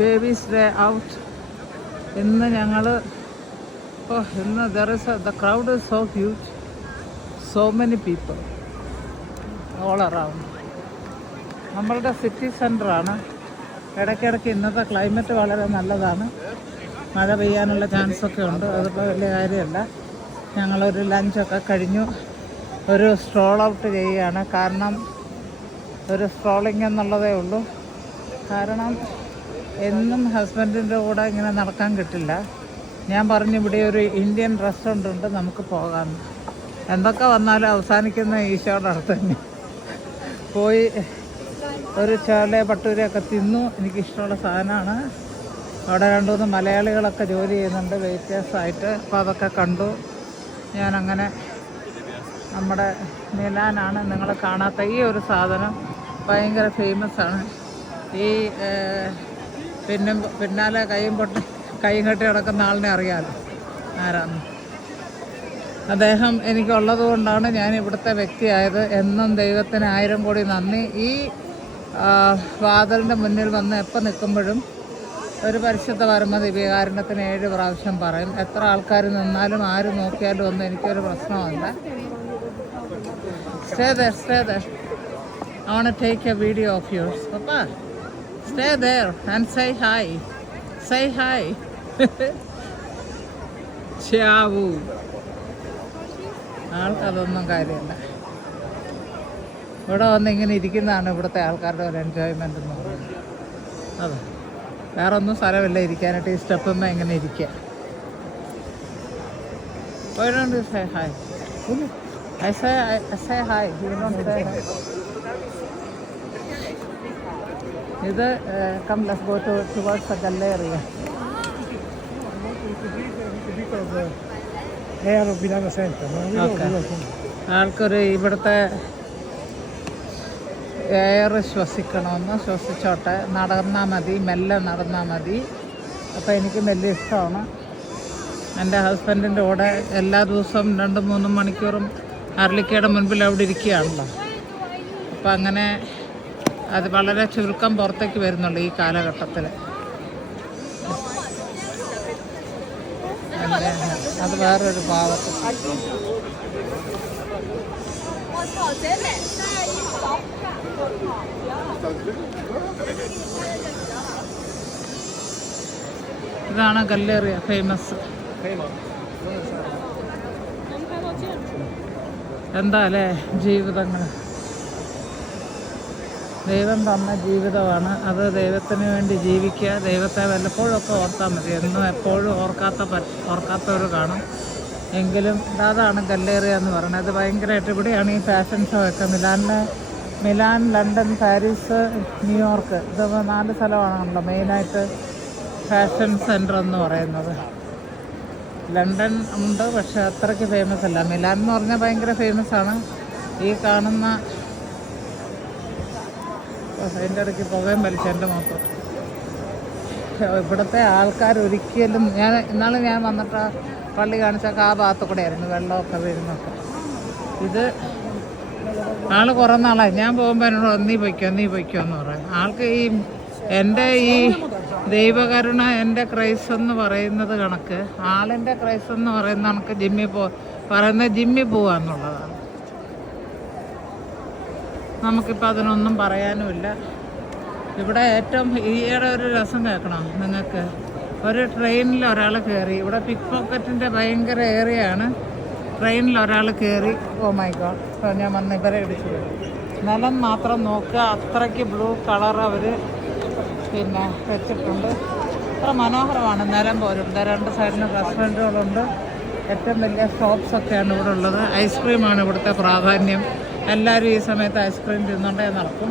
Babies day out. ഇന്ന് ഞങ്ങൾ ഇന്ന് the crowd is so huge, so many people all around. നമ്മളുടെ city സെൻറ്ററാണ്. ഇടയ്ക്കിടയ്ക്ക് ഇന്നത്തെ ക്ലൈമറ്റ് വളരെ നല്ലതാണ്. മഴ പെയ്യാനുള്ള ചാൻസൊക്കെ ഉണ്ട്. അതിപ്പോൾ വലിയ കാര്യമല്ല. ഞങ്ങളൊരു ലഞ്ചൊക്കെ കഴിഞ്ഞു ഒരു സ്ട്രോൾ ഔട്ട് ചെയ്യുകയാണ്. കാരണം ഒരു സ്ട്രോളിങ് എന്നുള്ളതേ ഉള്ളൂ. കാരണം എന്നും ഹസ്ബൻഡിൻ്റെ കൂടെ ഇങ്ങനെ നടക്കാൻ കിട്ടില്ല. ഞാൻ പറഞ്ഞു ഇവിടെ ഒരു ഇന്ത്യൻ റെസ്റ്റോറൻ്റ് ഉണ്ട്, നമുക്ക് പോകാം. എന്തൊക്കെ വന്നാലും അവസാനിക്കുന്ന ഈശോയുടെ അടുത്ത് തന്നെ. പോയി ഒരു ചോല ഭട്ടൂരയൊക്കെ തിന്നു. എനിക്കിഷ്ടമുള്ള സാധനമാണ്. അവിടെ 2-3 മലയാളികളൊക്കെ ജോലി ചെയ്യുന്നുണ്ട് വെയിറ്റേഴ്സായിട്ട്. അപ്പോൾ അതൊക്കെ കണ്ടു. ഞാനങ്ങനെ നമ്മുടെ മിലാനാണ് നിങ്ങൾ കാണാത്ത ഈ ഒരു സാധനം ഭയങ്കര ഫേമസാണ്. ഈ പിന്നാലെ കൈയും കെട്ടി കിടക്കുന്ന ആളിനെ അറിയാമല്ലോ ആരാന്ന്. അദ്ദേഹം എനിക്കുള്ളത് കൊണ്ടാണ് ഞാൻ ഇവിടുത്തെ വ്യക്തിയായത്. എന്നും ദൈവത്തിന് 1000 കോടി നന്ദി. ഈ വാതിലിൻ്റെ മുന്നിൽ വന്ന് എപ്പോൾ നിൽക്കുമ്പോഴും ഒരു പരിശുദ്ധ പരമ ദിവ്യകാരുണ്യത്തിന് 7 പ്രാവശ്യം പറയും. എത്ര ആൾക്കാർ നിന്നാലും ആര് നോക്കിയാലും ഒന്നും എനിക്കൊരു പ്രശ്നമല്ല. Stay there. I want to take a video of yours. Papa, stay there and say hi. Say hi. Ciao. ആൾക്കതൊന്നും കാര്യമല്ല. ഇവിടെ വന്ന് ഇങ്ങനെ ഇരിക്കുന്നതാണ് ഇവിടുത്തെ ആൾക്കാരുടെ ഒരു എൻജോയ്മെൻ്റ് എന്ന് പറയുന്നത്. അതെ, വേറെ ഒന്നും സ്ഥലമില്ല ഇരിക്കാനായിട്ട്. ഈ സ്റ്റെപ്പുമ്പോൾ ഇങ്ങനെ ഇരിക്കുക. Why don't you say hi? I say hi. You don't say hi. ഇത് come, let's go towards the galleria. ആൾക്കൊരു ഇവിടുത്തെ എയർ ശ്വസിക്കണമെന്ന് ശ്വസിച്ചോട്ടെ. നടന്നാൽ മതി, മെല്ലെ നടന്നാൽ മതി. അപ്പോൾ എനിക്ക് വലിയ ഇഷ്ടമാണ്. എൻ്റെ ഹസ്ബൻഡിൻ്റെ കൂടെ എല്ലാ ദിവസവും 2-3 മണിക്കൂറും അർലിക്കയുടെ മുൻപിൽ അവിടെ ഇരിക്കുകയാണല്ലോ. അപ്പം അങ്ങനെ അത് വളരെ ചുരുക്കം പുറത്തേക്ക് വരുന്നുള്ളൂ ഈ കാലഘട്ടത്തിൽ. അത് വേറൊരു ഭാവത്ത്. ഇതാണ് ഗല്ലേറിയ ഫേമസ്. എന്താ അല്ലേ ജീവിതങ്ങൾ. ദൈവം തന്ന ജീവിതമാണ്. അത് ദൈവത്തിന് വേണ്ടി ജീവിക്കുക. ദൈവത്തെ വല്ലപ്പോഴൊക്കെ ഓർത്താൽ മതി. എന്നും എപ്പോഴും ഓർക്കാത്തവർ കാണും. എങ്കിലും അതാണ് ഗല്ലേറിയ എന്ന് പറയുന്നത്. അത് ഭയങ്കരമായിട്ട് ഇവിടെയാണ് ഈ ഫാഷൻ ഷോ ഒക്കെ. മിലാൻ, ലണ്ടൻ, പാരീസ്, ന്യൂയോർക്ക്, ഇത് 4 സ്ഥലമാണല്ലോ മെയിനായിട്ട് ഫാഷൻ സെൻറ്റർ എന്ന് പറയുന്നത്. ലണ്ടൻ ഉണ്ട്, പക്ഷെ അത്രയ്ക്ക് ഫേമസ് അല്ല. മിലാൻ എന്ന് പറഞ്ഞാൽ ഭയങ്കര ഫേമസാണ്. ഈ കാണുന്ന അതിൻ്റെ ഇടയ്ക്ക് പുകയും വലിച്ച എൻ്റെ മൊത്തം. ഇവിടുത്തെ ആൾക്കാർ ഒരിക്കലും ഇന്നാൾ ഞാൻ വന്നിട്ട് പള്ളി കാണിച്ചൊക്കെ ആ ഭാഗത്തു കൂടെ ആയിരുന്നു വെള്ളമൊക്കെ വീഴുന്നൊക്കെ. ഇത് ആൾ കുറേ നാളായി ഞാൻ പോകുമ്പോൾ എന്നോട് നീ പൊയ്ക്കോ എന്ന് പറയും. ആൾക്ക് എൻ്റെ ഈ ദൈവകരുണ, എൻ്റെ ക്രൈസ് എന്ന് പറയുന്നത് കണക്ക്, ആളിൻ്റെ ക്രൈസ് എന്ന് പറയുന്ന കണക്ക് ജിമ്മിൽ പോവുക എന്നുള്ളതാണ്. നമുക്കിപ്പോൾ അതിനൊന്നും പറയാനുമില്ല. ഇവിടെ ഏറ്റവും ഈയിടെ ഒരു രസം കേൾക്കണം നിങ്ങൾക്ക്. ഒരു ട്രെയിനിൽ ഒരാൾ കയറി. ഇവിടെ പിക്ക് പോക്കറ്റിൻ്റെ ഭയങ്കര ഏരിയയാണ്. ട്രെയിനിൽ ഒരാൾ കയറി. ഓ മൈ ഗോഡ്, ഞാൻ വന്ന് ഇവരെ ഇടിച്ചു. നിലം മാത്രം നോക്കുക, അത്രയ്ക്ക് ബ്ലൂ കളർ അവർ വെച്ചിട്ടുണ്ട്. അത്ര മനോഹരമാണ്. നിലം പോലും 2 സൈഡിലും റെസ്റ്റോറൻറ്റുകളുണ്ട്. ഏറ്റവും വലിയ ഷോപ്സൊക്കെയാണ് ഇവിടെ ഉള്ളത്. ഐസ്ക്രീമാണ് ഇവിടുത്തെ പ്രാധാന്യം. എല്ലാവരും ഈ സമയത്ത് ഐസ്ക്രീം തിന്നുകൊണ്ടേ നടക്കും.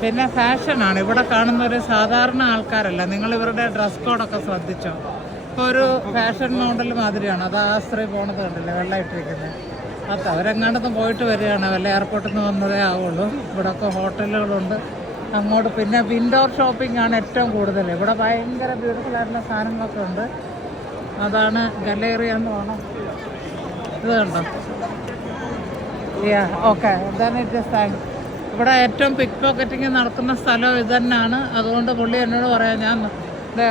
പിന്നെ ഫാഷനാണ്. ഇവിടെ കാണുന്നൊരു സാധാരണ ആൾക്കാരല്ല. നിങ്ങൾ ഇവരുടെ ഡ്രസ് കോഡൊക്കെ ശ്രദ്ധിച്ചോ? ഇപ്പോൾ ഒരു ഫാഷൻ മോഡൽ മാതിരിയാണ്. അത് ആ സ്ത്രീ പോണത് കണ്ടില്ലേ, വെള്ളമിട്ടിരിക്കുന്നത്. അത് അവരെങ്ങാണ്ടൊന്നും പോയിട്ട് വരികയാണ്. വല്ല എയർപോർട്ടിൽ നിന്ന് വന്നതേ ആവുള്ളൂ. ഇവിടെയൊക്കെ ഹോട്ടലുകളുണ്ട്. അങ്ങോട്ട് പിന്നെ ഇൻഡോർ ഷോപ്പിംഗ് ആണ് ഏറ്റവും കൂടുതൽ. ഇവിടെ ഭയങ്കര ബ്യൂട്ടിഫുൾ ആയിട്ടുള്ള സാധനങ്ങളൊക്കെ ഉണ്ട്. അതാണ് ഗലേറിയ എന്ന് വേണം. ഇത് കണ്ടോ? ഓക്കെ, then it just ഇവിടെ ഏറ്റവും പിക്ക് പോക്കറ്റിങ് നടക്കുന്ന സ്ഥലം ഇത് തന്നെയാണ്. അതുകൊണ്ട് പുള്ളി എന്നോട് പറയാം, ഞാൻ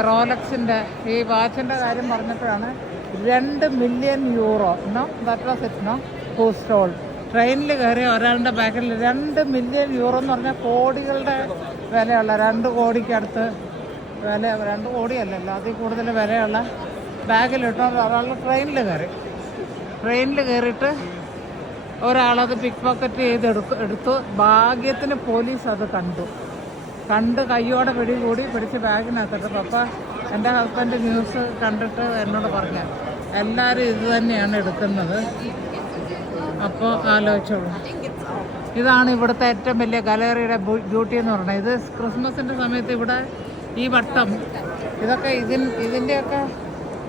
റോലക്സിൻ്റെ ഈ വാച്ചിൻ്റെ കാര്യം പറഞ്ഞപ്പോഴാണ് 2 million euro that was it who stole. ട്രെയിനിൽ കയറി ഒരാളുടെ ബാക്കിൽ 2 മില്യൺ യൂറോ എന്ന് പറഞ്ഞാൽ കോടികളുടെ വിലയുള്ള 2 കോടിക്കടുത്ത് വില, 2 കോടിയല്ലല്ലോ അതിൽ കൂടുതൽ വിലയുള്ള ബാഗിലിട്ടുകൊണ്ട് ഒരാൾ ട്രെയിനിൽ കയറിയിട്ട് ഒരാളത് പിക്ക് പോക്കറ്റ് ചെയ്ത് എടുത്തു. ഭാഗ്യത്തിന് പോലീസ് അത് കണ്ട് കയ്യോടെ പിടിച്ച് ബാഗിനകത്തിട്ട്. പപ്പ എൻ്റെ ഹസ്ബൻഡ് ന്യൂസ് കണ്ടിട്ട് എന്നോട് പറഞ്ഞ എല്ലാവരും ഇത് തന്നെയാണ് എടുക്കുന്നത്. അപ്പോൾ ആലോചിച്ചോളൂ, ഇതാണ് ഇവിടുത്തെ ഏറ്റവും വലിയ ഗാലറിയുടെ ബ്യൂട്ടി എന്ന് പറയുന്നത്. ഇത് ക്രിസ്മസിൻ്റെ സമയത്ത് ഇവിടെ ഈ വട്ടം ഇതൊക്കെ ഇതിൻ്റെയൊക്കെ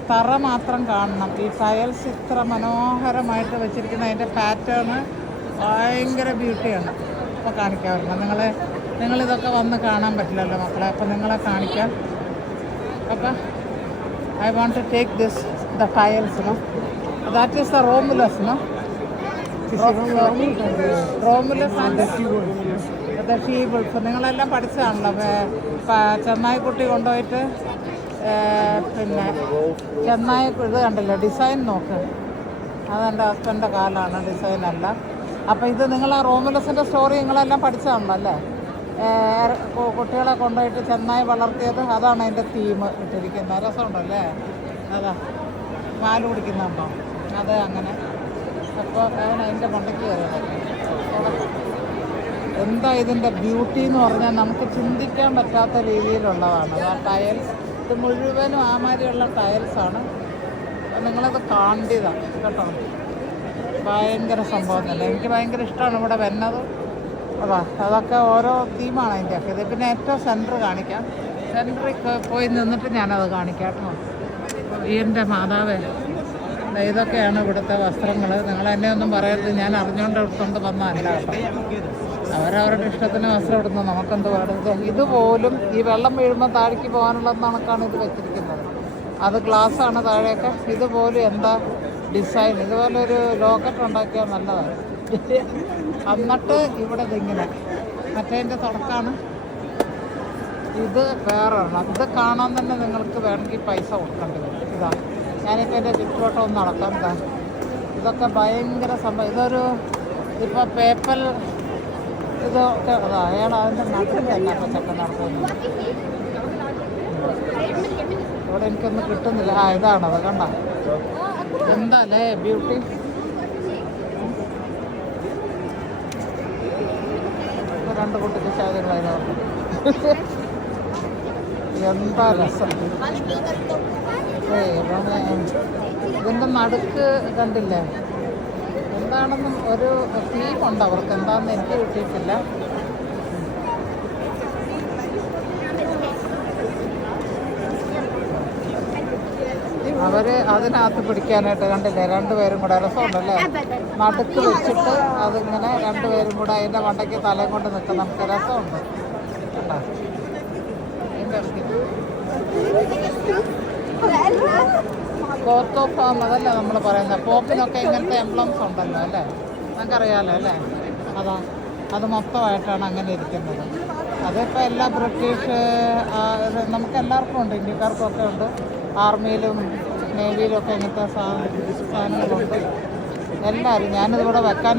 തറ മാത്രം കാണണം. ഈ ടയൽസ് ഇത്ര മനോഹരമായിട്ട് വെച്ചിരിക്കുന്ന അതിൻ്റെ പാറ്റേണ് ഭയങ്കര ബ്യൂട്ടിയാണ്. അപ്പോൾ കാണിക്കാറുണ്ട് നിങ്ങളിതൊക്കെ വന്ന് കാണാൻ പറ്റില്ലല്ലോ മക്കളെ, അപ്പോൾ നിങ്ങളെ കാണിക്കാം. അപ്പോൾ I want to take the tales that is the Romulus Romulus and the she wolf. നിങ്ങളെല്ലാം പഠിച്ചതാണല്ലോ. ചെന്നായിക്കുട്ടി കൊണ്ടുപോയിട്ട് പിന്നെ ചെന്നായി ഇത് കണ്ടില്ല, ഡിസൈൻ നോക്ക്. അതെൻ്റെ ഹസ്ബൻഡിൻ്റെ കാലാണ്, ഡിസൈനല്ല. അപ്പോൾ ഇത് നിങ്ങൾ ആ റോമുലസിൻ്റെ സ്റ്റോറി നിങ്ങളെല്ലാം പഠിച്ചതാണല്ലോ അല്ലേ? കുട്ടികളെ കൊണ്ടുപോയിട്ട് ചെന്നായി വളർത്തിയത്, അതാണ് അതിൻ്റെ തീം ഇട്ടിരിക്കുന്നത്. രസമുണ്ടല്ലേ? അതാ പാല് കുടിക്കുന്നുണ്ടോ? അത് അങ്ങനെ. അപ്പോൾ അതിൻ്റെ മണ്ടയ്ക്ക് കയറിയത് എന്താ ഇതിൻ്റെ ബ്യൂട്ടി എന്ന് പറഞ്ഞാൽ നമുക്ക് ചിന്തിക്കാൻ പറ്റാത്ത രീതിയിലുള്ളതാണ്. ആ ടയൽസ് ഇത് മുഴുവനും ആമാരിയുള്ള ടയൽസാണ്. നിങ്ങളത് കാണ്ടിയതാണ് കേട്ടോ. ഭയങ്കര സംഭവം തന്നെ. എനിക്ക് ഭയങ്കര ഇഷ്ടമാണ് ഇവിടെ വരുന്നത്. അതൊക്കെ ഓരോ തീമാണ് അതിൻ്റെയൊക്കെ. ഇത് പിന്നെ ഏറ്റവും സെൻറ്റർ കാണിക്കാം. സെൻറ്ററിൽ പോയി നിന്നിട്ട് ഞാനത് കാണിക്കാം കേട്ടോ. എൻ്റെ മാതാവേ, ഇതൊക്കെയാണ് ഇവിടുത്തെ വസ്ത്രങ്ങൾ. നിങ്ങൾ എന്നെ ഒന്നും പറയരുത്, ഞാൻ അറിഞ്ഞുകൊണ്ട് എടുത്തുകൊണ്ട് വന്നതല്ല കേട്ടോ. അവരവരുടെ ഇഷ്ടത്തിന് വസ്ത്രം ഇടുന്നു, നമുക്കെന്ത് വേണ്ടത്. ഇതുപോലും ഈ വെള്ളം വീഴുമ്പോൾ താഴേക്ക് പോകാനുള്ള കണക്കാണ് ഇത് വെച്ചിരിക്കുന്നത്. അത് ഗ്ലാസ്സാണ് താഴെയൊക്കെ. ഇതുപോലും എന്താ ഡിസൈൻ. ഇതുപോലെ ഒരു ലോക്കറ്റ് ഉണ്ടാക്കിയാൽ നല്ലതാണ്. എന്നിട്ട് ഇവിടെ ഇതിങ്ങനെ മറ്റേതിൻ്റെ തുടക്കമാണ്. ഇത് വേറെ ഒരെണ്ണം. ഇത് കാണാൻ തന്നെ നിങ്ങൾക്ക് വേണമെങ്കിൽ പൈസ കൊടുക്കേണ്ടി വരും. ഇതാ ഞാനിപ്പോൾ എൻ്റെ ചുറ്റുവട്ടം ഒന്ന് നടക്കാം. ഇതൊക്കെ ഭയങ്കര സംഭവം. ഇതൊരു ഇപ്പോൾ പേപ്പൽ ഇതൊക്കെ അതാ അയാൾ അതിൻ്റെ നടുക്കല്ല അപ്പോൾ ചെക്കൻ നടക്കുന്നത്. ഇവിടെ എനിക്കൊന്നും കിട്ടുന്നില്ല. ഇതാണത് കണ്ട. എന്താ അല്ലേ ബ്യൂട്ടി. രണ്ട് കുട്ടിക്ക് ശാഖകളായിരുന്നു. എന്താ രസം. ഇതിൻ്റെ നടുക്ക് കണ്ടില്ലേ? എന്താണെന്നും ഒരു തീമുണ്ട് അവർക്ക്. എന്താണെന്ന് എനിക്ക് കിട്ടിയിട്ടില്ല. അവർ അതിനകത്ത് പിടിക്കാനായിട്ട് കണ്ടില്ലേ, രണ്ടുപേരും കൂടെ. രസമുണ്ടല്ലേ? നടുക്ക് വെച്ചിട്ട് അതിങ്ങനെ രണ്ടുപേരും കൂടെ അതിൻ്റെ മണ്ടയ്ക്ക് തലയും കൊണ്ട് നിൽക്കും. നമുക്ക് രസമുണ്ട് കേട്ടോ. കോർത്ത് ഓഫ് ഫാം അതല്ലേ നമ്മൾ പറയുന്നത്. പോപ്പിനൊക്കെ ഇങ്ങനത്തെ എംബ്ലംസ് ഉണ്ടല്ലോ അല്ലേ? നമുക്കറിയാമല്ലോ അല്ലേ? അത് മൊത്തമായിട്ടാണ് അങ്ങനെ ഇരിക്കുന്നത്. അതിപ്പോൾ എല്ലാ ബ്രിട്ടീഷ് നമുക്ക് എല്ലാവർക്കും ഉണ്ട്, ഇന്ത്യക്കാർക്കൊക്കെ ഉണ്ട്. ആർമിയിലും നേവിയിലും ഒക്കെ ഇങ്ങനത്തെ സാധനങ്ങളുണ്ട് എല്ലാവരും. ഞാനിതിവിടെ വെക്കാൻ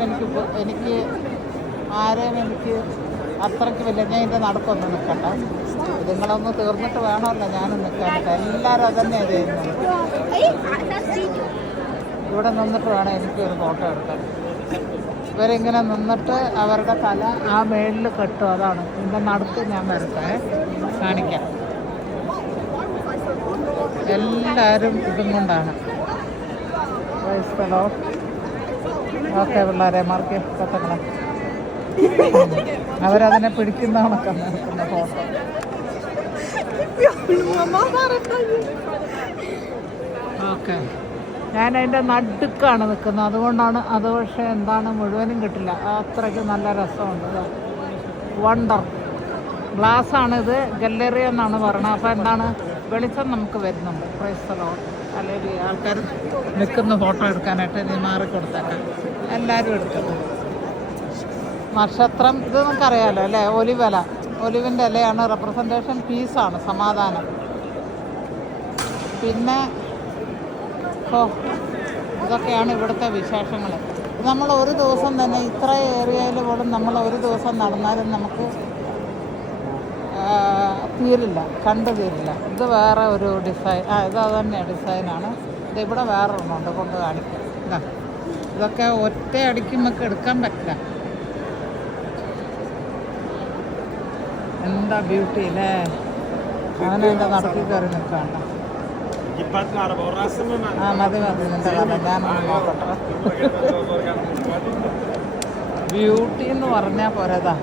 എനിക്ക് ആരെയും എനിക്ക് അത്രയ്ക്ക് വലിയ ഞാൻ ഇതിൻ്റെ നടക്കൊന്നും നിൽക്കണ്ട. ഇതുങ്ങളൊന്ന് തീർന്നിട്ട് വേണമല്ലോ ഞാനും നിൽക്കാനായിട്ട്. എല്ലാവരും അതന്നെയാണ് ചെയ്യുന്നത്. ഇവിടെ നിന്നിട്ട് വേണം എനിക്കൊരു ഫോട്ടോ എടുക്കാൻ. ഇവരിങ്ങനെ നിന്നിട്ട് അവരുടെ തല ആ മേളിൽ കെട്ടും. അതാണ് ഇതിൻ്റെ നടുക്ക് ഞാൻ വരട്ടെ കാണിക്കാം. എല്ലാവരും ഇതും കൊണ്ടാണ്. ഓക്കെ പിള്ളേരെ മാർക്ക് കത്തങ്ങളെ അവരതിനെ പിടിക്കുന്ന കണക്കാണ് നടക്കുന്ന ഫോട്ടോ. ഓക്കെ ഞാൻ അതിൻ്റെ നടുക്കാണ് നിൽക്കുന്നത്. അതുകൊണ്ടാണ് അത്. പക്ഷേ എന്താണ് മുഴുവനും കിട്ടില്ല. അത്രയ്ക്ക് നല്ല രസമുണ്ട്. വണ്ടർ ഗ്ലാസ്സാണിത്. ഗല്ലറി എന്നാണ് പറയുന്നത്. അപ്പോൾ എന്താണ് വെളിച്ചം നമുക്ക് വരുന്നുണ്ട്. Praise the Lord. അല്ലെങ്കിൽ ആൾക്കാർ നിൽക്കുന്ന ഫോട്ടോ എടുക്കാനായിട്ട് നീ മാറി കൊടുത്തേക്കാം. എല്ലാവരും എടുക്കണം. നക്ഷത്രം ഇത് നിങ്ങൾക്കറിയാമല്ലോ അല്ലേ? ഒലിവില, ഒലിവിൻ്റെ ഇലയാണ്. റെപ്രസെൻറ്റേഷൻ പീസാണ്, സമാധാനം. പിന്നെ ഇതൊക്കെയാണ് ഇവിടുത്തെ വിശേഷങ്ങൾ. നമ്മൾ ഒരു ദിവസം തന്നെ ഇത്ര ഏരിയയിൽ പോലും നമ്മൾ ഒരു ദിവസം നടന്നാലും നമുക്ക് തീരില്ല, കണ്ടു തീരില്ല. ഇത് വേറെ ഒരു ഡിസൈൻ, ഇത് തന്നെയാണ് ഡിസൈനാണ്. ഇത് ഇവിടെ വേറെ ഒന്നുണ്ട്, കൊണ്ട് കാണിക്കാം. ഇതൊക്കെ ഒറ്റ അടിക്ക് നമുക്ക് എടുക്കാൻ പറ്റില്ല. എന്താ ബ്യൂട്ടി അല്ലേ? അങ്ങനെ എൻ്റെ നടത്തി കയറി നിൽക്കാണ്ട. മതി നിന്റെ കഥ, ഞാനൊന്ന് നോക്കട്ടെ. ബ്യൂട്ടി എന്ന് പറഞ്ഞാൽ പോരതാ,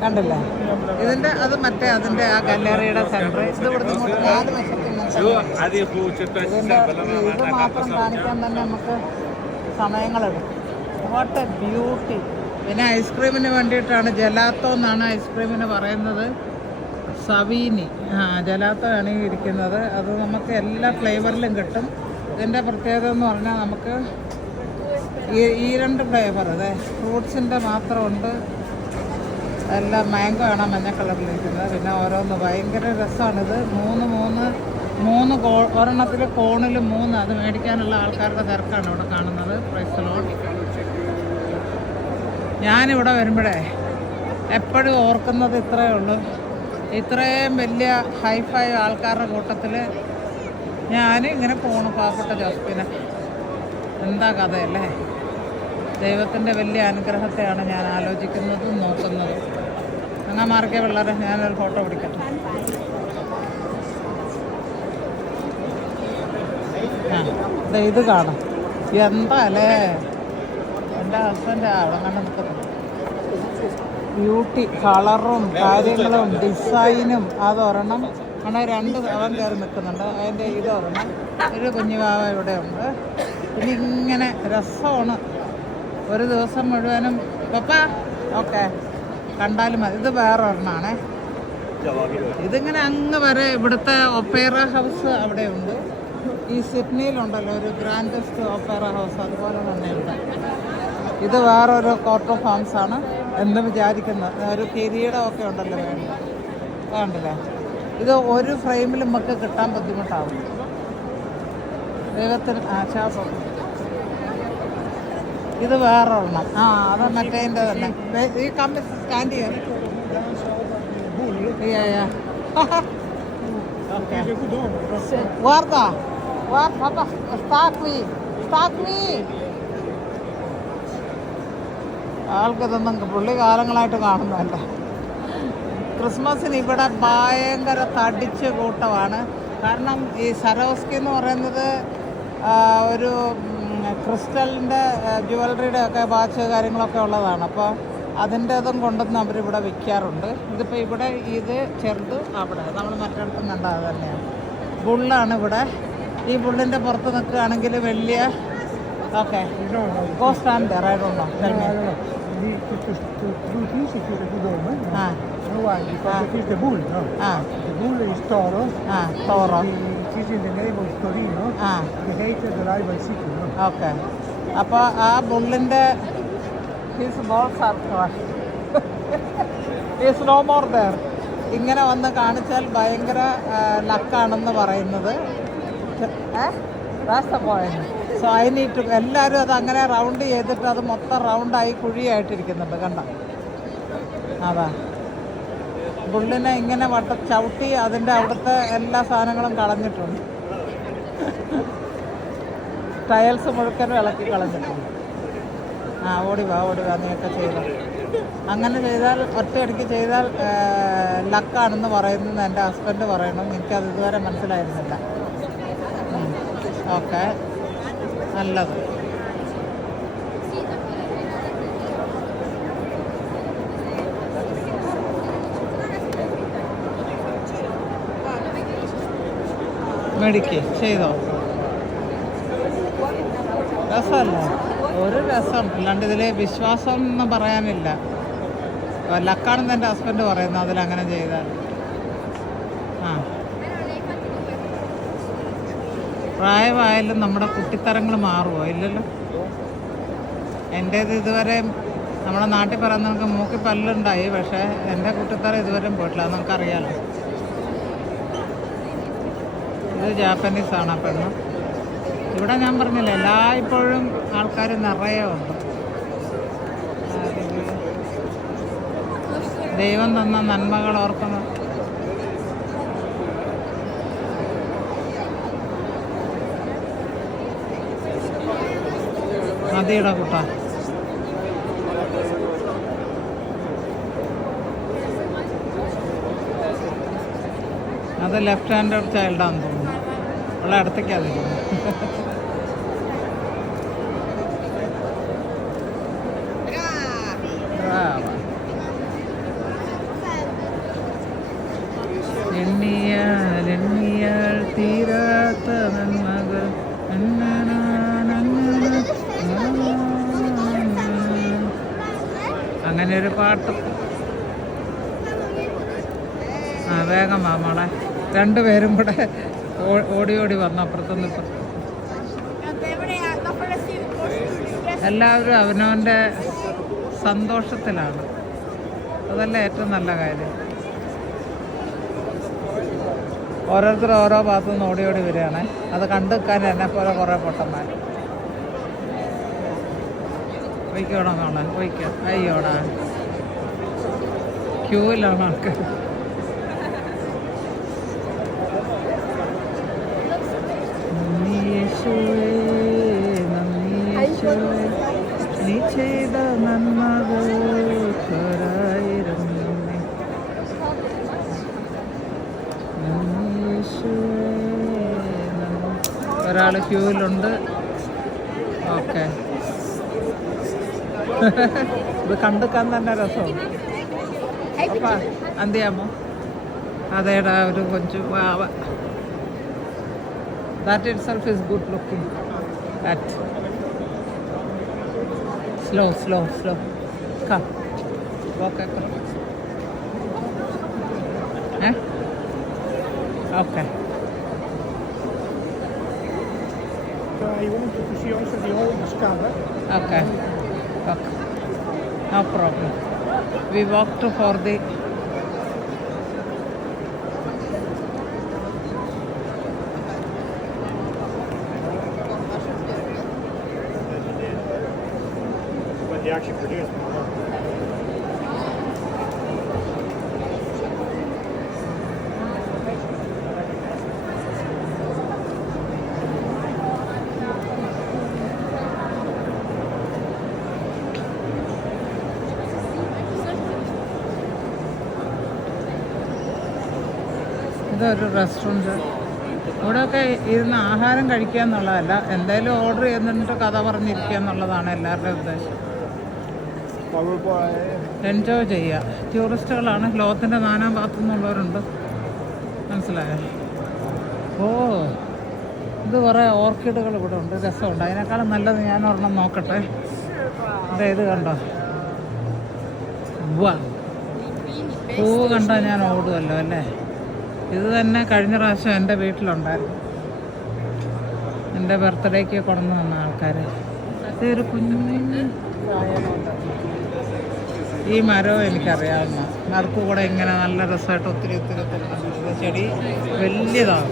കണ്ടില്ലേ? ഇതിൻ്റെ അത് മറ്റേ അതിൻ്റെ ആ ഗാലറിയുടെ സെൻറ്റർ. ഇത് ഇവിടുന്ന് ഇങ്ങോട്ട് 4 വശത്തും ഇതിൻ്റെ ഇത് മാത്രം കാണിക്കാൻ തന്നെ നമുക്ക് സമയങ്ങളെടുക്കും. What A beauty. പിന്നെ ഐസ്ക്രീമിന് വേണ്ടിയിട്ടാണ്, ജലാത്തോ എന്നാണ് ഐസ്ക്രീമിന് പറയുന്നത്. സവീനി ജലാത്തോ ആണ് ഇരിക്കുന്നത്. അത് നമുക്ക് എല്ലാ ഫ്ലേവറിലും കിട്ടും. ഇതിൻ്റെ പ്രത്യേകത എന്ന് പറഞ്ഞാൽ നമുക്ക് ഈ 2 ഫ്ലേവർ, അതെ ഫ്രൂട്ട്സിൻ്റെ മാത്രമുണ്ട്. എല്ലാം മാംഗോ ആണ് മഞ്ഞ കളറിലിരിക്കുന്നത്. പിന്നെ ഓരോന്ന് ഭയങ്കര രസമാണിത്. 3 ഒരെണ്ണത്തിൽ കോണിൽ 3. അത് മേടിക്കാനുള്ള ആൾക്കാരുടെ തിരക്കാണ് ഇവിടെ കാണുന്നത്. പ്രൈസ് ലോട്ട്. ഞാനിവിടെ വരുമ്പോഴേ എപ്പോഴും ഓർക്കുന്നത് ഇത്രയേ ഉള്ളൂ. ഇത്രയും വലിയ ഹൈഫൈ ആൾക്കാരുടെ കൂട്ടത്തിൽ ഞാൻ ഇങ്ങനെ പോണു, പാവപ്പെട്ട ജോസ്ഫിനെ. എന്താ കഥയല്ലേ? ദൈവത്തിൻ്റെ വലിയ അനുഗ്രഹത്തെയാണ് ഞാൻ ആലോചിക്കുന്നതും നോക്കുന്നതും. എന്നാൽ മാർക്കെ പിള്ളേരെ, ഞാനൊരു ഫോട്ടോ പിടിക്കട്ടെ. ഇത് കാണാം. എന്താ അല്ലേ? എൻ്റെ ഹസ്ബൻഡ് അവിടെ കണ്ട് നിൽക്കുന്നു. ബ്യൂട്ടി, കളറും കാര്യങ്ങളും ഡിസൈനും. അതൊരെണ്ണം അങ്ങനെ 2 അവൻ കയറി നിൽക്കുന്നുണ്ട്. അതിൻ്റെ ഇതൊരെണ്ണം. ഒരു കുഞ്ഞുവാവ ഇവിടെ ഉണ്ട്. പിന്നെ ഇങ്ങനെ രസമാണ്. ഒരു ദിവസം മുഴുവനും പപ്പ ഓക്കെ കണ്ടാലും മതി. ഇത് വേറെ ഒരെണ്ണമാണേ. ഇതിങ്ങനെ അങ്ങ് വരെ ഇവിടുത്തെ ഒപ്പേറ ഹൗസ് അവിടെ ഉണ്ട്. ഈ സിഡ്നിയിലുണ്ടല്ലോ ഒരു ഗ്രാൻഡസ്റ്റ് ഒപ്പേറ ഹൗസ്, അതുപോലെ തന്നെയുണ്ട്. ഇത് വേറൊരു കോർട്ട് ഓഫ് ആംസ് ആണ് എന്ന് വിചാരിക്കുന്നത്. ഒരു കിരീടമൊക്കെ ഉണ്ടല്ലോ വേണ്ട, വേണ്ടല്ലേ? ഇത് ഒരു ഫ്രെയിമിൽ നമുക്ക് കിട്ടാൻ ബുദ്ധിമുട്ടാവും. ദൈവത്തിന് ആശാസം. ഇത് വേറെ ഒരെണ്ണം. അത് മറ്റേതിൻ്റെ തന്നെ. ഈ കമ്പി സ്റ്റാൻഡ് ചെയ്യാൻ ഓക്കെ. വാർത്ത ആൾക്കിതൊന്നും പുള്ളി കാലങ്ങളായിട്ട് കാണുന്നതല്ല. ക്രിസ്മസിന് ഇവിടെ ഭയങ്കര തടിച്ച് കൂട്ടമാണ്. കാരണം ഈ സരോസ്കി എന്ന് പറയുന്നത് ഒരു ക്രിസ്റ്റലിൻ്റെ ജുവലറിയുടെ ഒക്കെ വാച്ച് കാര്യങ്ങളൊക്കെ ഉള്ളതാണ്. അപ്പോൾ അതിൻ്റെതും കൊണ്ടൊന്നും അവരിവിടെ വിൽക്കാറുണ്ട്. ഇതിപ്പോൾ ഇവിടെ ഇത് ചെറുത്, അവിടെ നമ്മൾ മറ്റിടത്തും കണ്ട അത് തന്നെയാണ്. ബുള്ളാണ് ഇവിടെ. ഈ ബുള്ളിൻ്റെ പുറത്ത് നിൽക്കുകയാണെങ്കിൽ വലിയ okay go stand there. I don't know. Finns det bull? The bull is Toro. Toro. It is in the name of Torino. The hated the rival city. Okay. അപ്പോൾ ആ ബുള്ളിൻ്റെ his balls are crushed. Is no more there. ഇങ്ങനെ വന്ന് കാണിച്ചാൽ ഭയങ്കര ലക്കാണെന്ന് പറയുന്നത്. That's the point. So I need to. എല്ലാവരും അത് അങ്ങനെ റൗണ്ട് ചെയ്തിട്ട് അത് മൊത്തം റൗണ്ടായി കുഴിയായിട്ടിരിക്കുന്നുണ്ട്, കണ്ട? അതാ ബുള്ളിനെ ഇങ്ങനെ ചവിട്ടി അതിൻ്റെ അവിടുത്തെ എല്ലാ സാധനങ്ങളും കളഞ്ഞിട്ടുണ്ട്. ടയൽസ് മുഴുക്കനും ഇളക്കി കളഞ്ഞിട്ടുണ്ട്. ഓടിവാ നീയൊക്കെ ചെയ്ത. അങ്ങനെ ചെയ്താൽ, ഒറ്റയടിക്ക് ചെയ്താൽ ലക്കാണെന്ന് പറയുന്നത് എൻ്റെ ഹസ്ബൻഡ് പറയണം. എനിക്കത് ഇതുവരെ മനസ്സിലായിരുന്നില്ല. ഓക്കെ, നല്ലത്. മേടിക്കേ ചെയ്തോ. രസമല്ലേ? ഒരു രസം. അല്ലാണ്ട് ഇതിൽ വിശ്വാസം എന്ന് പറയാനില്ല. ലക്കാണെന്ന് എൻ്റെ ഹസ്ബൻഡ് പറയുന്നു അതിലങ്ങനെ ചെയ്താൽ. പ്രായമായാലും നമ്മുടെ കുട്ടിത്തരങ്ങൾ മാറുമോ? ഇല്ലല്ലോ. എൻ്റേത് ഇതുവരെ നമ്മുടെ നാട്ടിൽ പറയുന്ന നമുക്ക് മൂക്കി പല്ലുണ്ടായി, പക്ഷേ എൻ്റെ കുട്ടിത്തറ ഇതുവരെയും പോയിട്ടില്ല, അത് നമുക്കറിയാലോ. ഇത് ജാപ്പനീസാണ് ആ പെണ്ണ്. ഇവിടെ ഞാൻ പറഞ്ഞില്ല, എല്ലായ്പ്പോഴും ആൾക്കാർ നിറയെ ഉണ്ട്. ദൈവം തന്ന നന്മകൾ ഓർക്കണം. നദിയുടെ കൂട്ട അത് ലെഫ്റ്റ് ഹാൻഡ് ചൈൽഡാന്ന് തോന്നുന്നു. അവളെ അടുത്തേക്കാതിരിക്കുന്നു. എണ്ണിയാൽ തീരാത്ത നന്മകൾ അങ്ങനെ ഒരു പാട്ട്. ആ വേഗം വാ മോളെ. രണ്ടുപേരും കൂടെ ഓടി ഓടി വന്നു അപ്പുറത്തുനിന്ന് ഇപ്പുറത്ത്. എല്ലാവരും അവനവൻ്റെ സന്തോഷത്തിലാണ്. അതല്ല ഏറ്റവും നല്ല കാര്യം. ഓരോരുത്തർ ഓരോ ഭാഗത്തു നിന്ന് ഓടി ഓടി വരികയാണേ. അത് കണ്ടു നിൽക്കാൻ എന്നെ പോലെ കുറേ പൊട്ടന്മാർ. പോയിക്കോടാ മോളെ, പോയിക്കോ. അയ്യോടാ, ക്യൂവിലാണ് ആൾക്കാർ. നീ ചെയ്ത നന്മകൾക്കൊരായിരം നന്ദി. ഒരാൾ ക്യൂവിലുണ്ട്. ഓക്കെ, ഇത് കണ്ടുക്കാൻ തന്നെ രസമാണ്. അപ്പം എന്ത് ചെയ്യാമോ? അതേടാ ഒരു കൊഞ്ചു വാവ. That itself is good looking. That slow slow slow come. Okay okay. You wanted to see also the old Scala. Okay. Okay. No problem. We walked for the But they actually produced more. ഇതൊരു restaurant. ഇവിടെയൊക്കെ ഇരുന്ന് ആഹാരം കഴിക്കുക എന്നുള്ളതല്ല, എന്തായാലും order ചെയ്തിട്ട് കഥ പറഞ്ഞിരിക്കുക എന്നുള്ളതാണ് എല്ലാവരുടെയും ഉദ്ദേശം. എൻജോയ് ചെയ്യുക. ടൂറിസ്റ്റുകളാണ്, ലോകത്തിൻ്റെ നാനാ ഭാഗത്തു നിന്നുള്ളവരുണ്ട്. മനസ്സിലായോ? ഓ, ഇത് കുറേ ഓർക്കിഡുകൾ ഇവിടെ ഉണ്ട്, രസമുണ്ട്. അതിനേക്കാളും നല്ലത് ഞാൻ ഒരെണ്ണം നോക്കട്ടെ. ഇത് കണ്ടോ? വാ, പൂവ് കണ്ടാൽ ഞാൻ ഓടുമല്ലോ അല്ലേ. ഇത് തന്നെ കഴിഞ്ഞ പ്രാവശ്യം എൻ്റെ വീട്ടിലുണ്ടായിരുന്നു. എൻ്റെ ബർത്ത്ഡേക്ക് കൊണ്ടു വന്ന ആൾക്കാർ. ഇതൊരു കുഞ്ഞു ഈ മരവും എനിക്കറിയാവുന്ന. നറുക്കു കൂടെ ഇങ്ങനെ നല്ല രസമായിട്ട് ഒത്തിരി ഒത്തിരി ഒത്തിരി ചെടി വലിയതാണ്.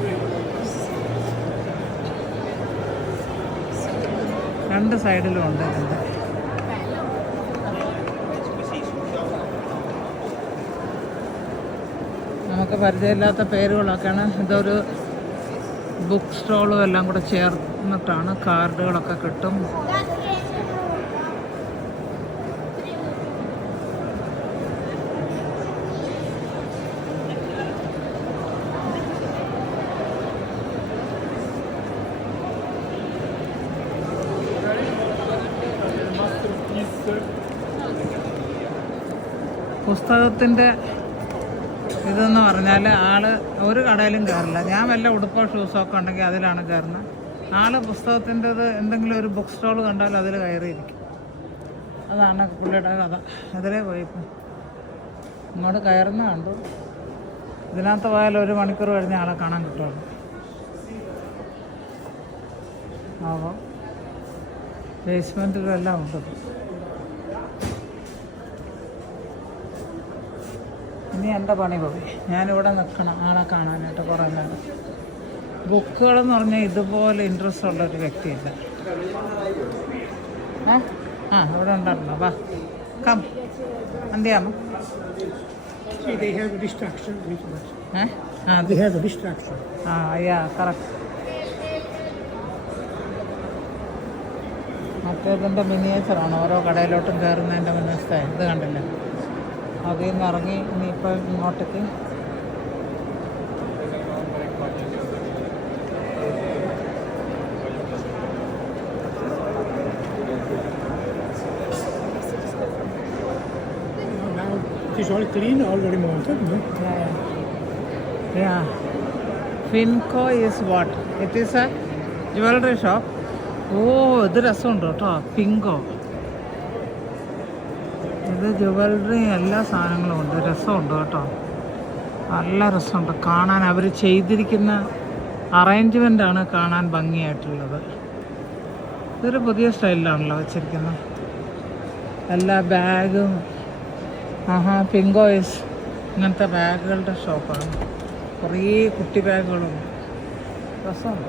രണ്ട് സൈഡിലും ഉണ്ട് ഇതിൻ്റെ. നമുക്ക് പരിചയമില്ലാത്ത പേരുകളൊക്കെയാണ്. ഇതൊരു ബുക്ക് സ്റ്റോളും എല്ലാം കൂടെ ചേർന്നിട്ടാണ്. കാർഡുകളൊക്കെ കിട്ടും. പുസ്തകത്തിൻ്റെ ഇതെന്ന് പറഞ്ഞാൽ ആൾ ഒരു കടയിലും കയറില്ല. ഞാൻ വല്ല ഉടുപ്പോ ഷൂസോ ഒക്കെ ഉണ്ടെങ്കിൽ അതിലാണ് കയറുന്നത്. ആൾ പുസ്തകത്തിൻ്റെത് എന്തെങ്കിലും ഒരു ബുക്ക് സ്റ്റോൾ കണ്ടാൽ അതിൽ കയറിയിരിക്കും. അതാണ് പുള്ളിയുടെ കഥ. അതിലേ പോയിപ്പോൾ ഇങ്ങോട്ട് കയറുന്ന കണ്ടു. ഇതിനകത്ത് പോയാൽ 1 മണിക്കൂർ കഴിഞ്ഞ ആളെ കാണാൻ കിട്ടുള്ളൂ. അപ്പോൾ ബേസ്മെൻറ്റിലെല്ലാം ഉണ്ട്. ഇനി എൻ്റെ പണി പോയി. ഞാനിവിടെ നിൽക്കണം ആളെ കാണാനായിട്ട് കുറേ നേരം. ബുക്കുകളെന്ന് പറഞ്ഞാൽ ഇതുപോലെ ഇൻട്രസ്റ്റ് ഉള്ളൊരു വ്യക്തിയില്ല. ഇവിടെ ഉണ്ടായിരുന്നോ? വാ come എന്തിയാമോ? They have a distraction. അത് They have a distraction. അയ്യാ കറക്റ്റ്. മറ്റേതിൻ്റെ മിനിയേച്ചറാണ് ഓരോ കടയിലോട്ടും കയറുന്നതിൻ്റെ മുന്നേ. ഇത് കണ്ടില്ല? അതിൽ നിന്ന് ഇറങ്ങി ഇനിയിപ്പോൾ ഇങ്ങോട്ടേക്ക് Now it is all clean, all remonted. No? Finco is what? It is a jewellery shop. ഓ ഇത് രസമുണ്ട് കേട്ടോ. പിങ്കോ, ഇത് ജ്വല്ലറി എല്ലാ സാധനങ്ങളും ഉണ്ട്. രസമുണ്ട് കേട്ടോ, നല്ല രസമുണ്ട് കാണാൻ. അവർ ചെയ്തിരിക്കുന്ന അറേഞ്ച്മെൻ്റാണ് കാണാൻ ഭംഗിയായിട്ടുള്ളത്. ഇതൊരു പുതിയ സ്റ്റൈലിലാണല്ലോ വെച്ചിരിക്കുന്നത്. എല്ലാ ബാഗും. പിങ്കോയ്സ് ഇങ്ങനത്തെ ബാഗുകളുടെ ഷോപ്പാണ്. കുറേ കുട്ടി ബാഗുകളുണ്ട്. രസമുണ്ട്.